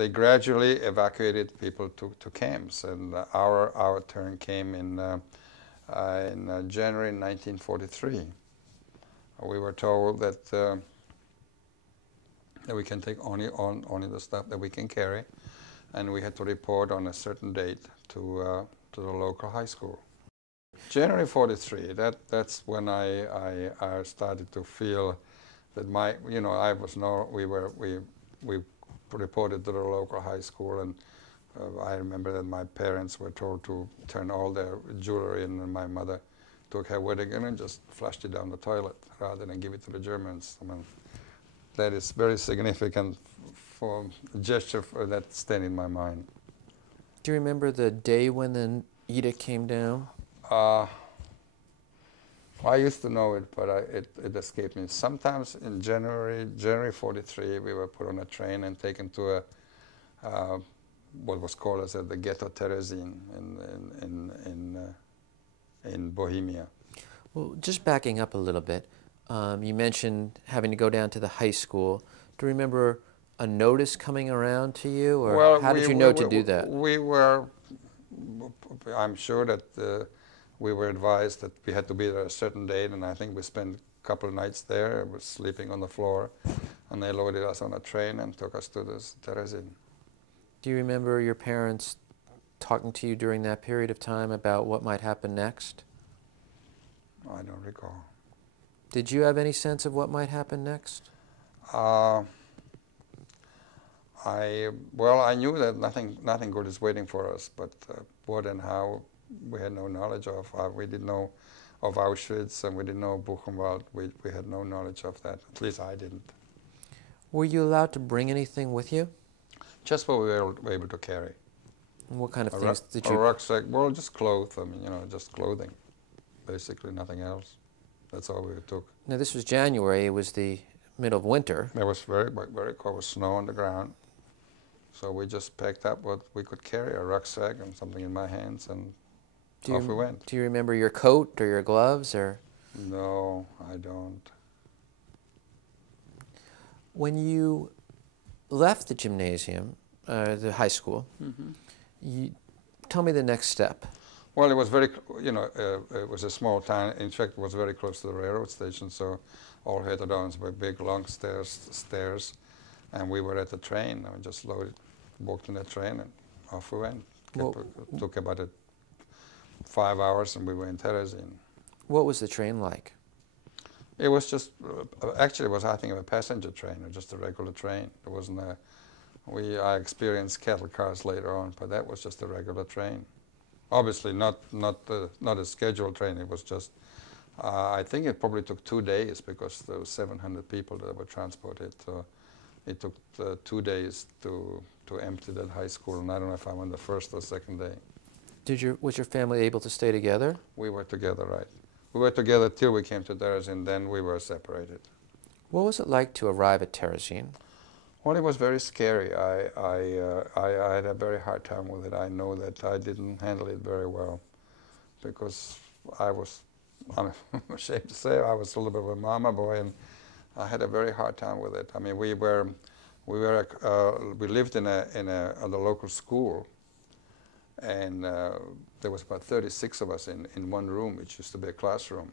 they gradually evacuated people to camps, and our turn came in January 1943. We were told that we can take only the stuff that we can carry, and we had to report on a certain date to the local high school. January 43. That's when I started to feel that we reported to the local high school, and I remember that my parents were told to turn all their jewelry in, and my mother took her wedding ring and just flushed it down the toilet rather than give it to the Germans. I mean, that is very significant for a gesture that stayed in my mind. Do you remember the day when the edict came down? I used to know it, but it escaped me. Sometimes in January 43, we were put on a train and taken to what was called as the ghetto Theresienstadt in Bohemia. Well, just backing up a little bit, you mentioned having to go down to the high school. Do you remember a notice coming around to you, or how did you know to do that? I'm sure that we were advised that we had to be there a certain date, and I think we spent a couple of nights there. I was sleeping on the floor, and they loaded us on a train and took us to this Theresienstadt. Do you remember your parents talking to you during that period of time about what might happen next? I don't recall. Did you have any sense of what might happen next? I knew that nothing good is waiting for us, but what and how, we had no knowledge of. We didn't know of Auschwitz, and we didn't know Buchenwald. We had no knowledge of that. At least I didn't. Were you allowed to bring anything with you? Just what we were able to carry. And what kind of things did you? A rucksack. Well, just clothes. I mean, just clothing. Basically, nothing else. That's all we took. Now, this was January. It was the middle of winter. It was very cold. There was snow on the ground. So we just packed up what we could carry, a rucksack and something in my hands, and off we went. Do you remember your coat or your gloves, or? No, I don't. When you left the gymnasium, the high school, tell me the next step. Well, it was very, it was a small town. In fact, it was very close to the railroad station, so all headed down by big, long stairs, and we were at the train. I just walked in the train, and off we went. It took about 5 hours, and we were in Theresienstadt. What was the train like? It was just, actually it was, I think, a passenger train, or just a regular train. It wasn't I experienced cattle cars later on, but that was just a regular train. Obviously not a scheduled train. It was just, I think it probably took 2 days, because there were 700 people that were transported. So it took 2 days to empty that high school, and I don't know if I'm on the first or second day. Was your family able to stay together? We were together, right. We were together till we came to Theresienstadt, then we were separated. What was it like to arrive at Theresienstadt? Well, it was very scary. I had a very hard time with it. I know that I didn't handle it very well, because I'm ashamed to say, I was a little bit of a mama boy, and I had a very hard time with it. I mean, we lived in a local school, and there was about 36 of us in one room, which used to be a classroom,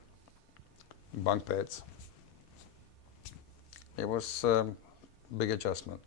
bunk beds. It was a big adjustment.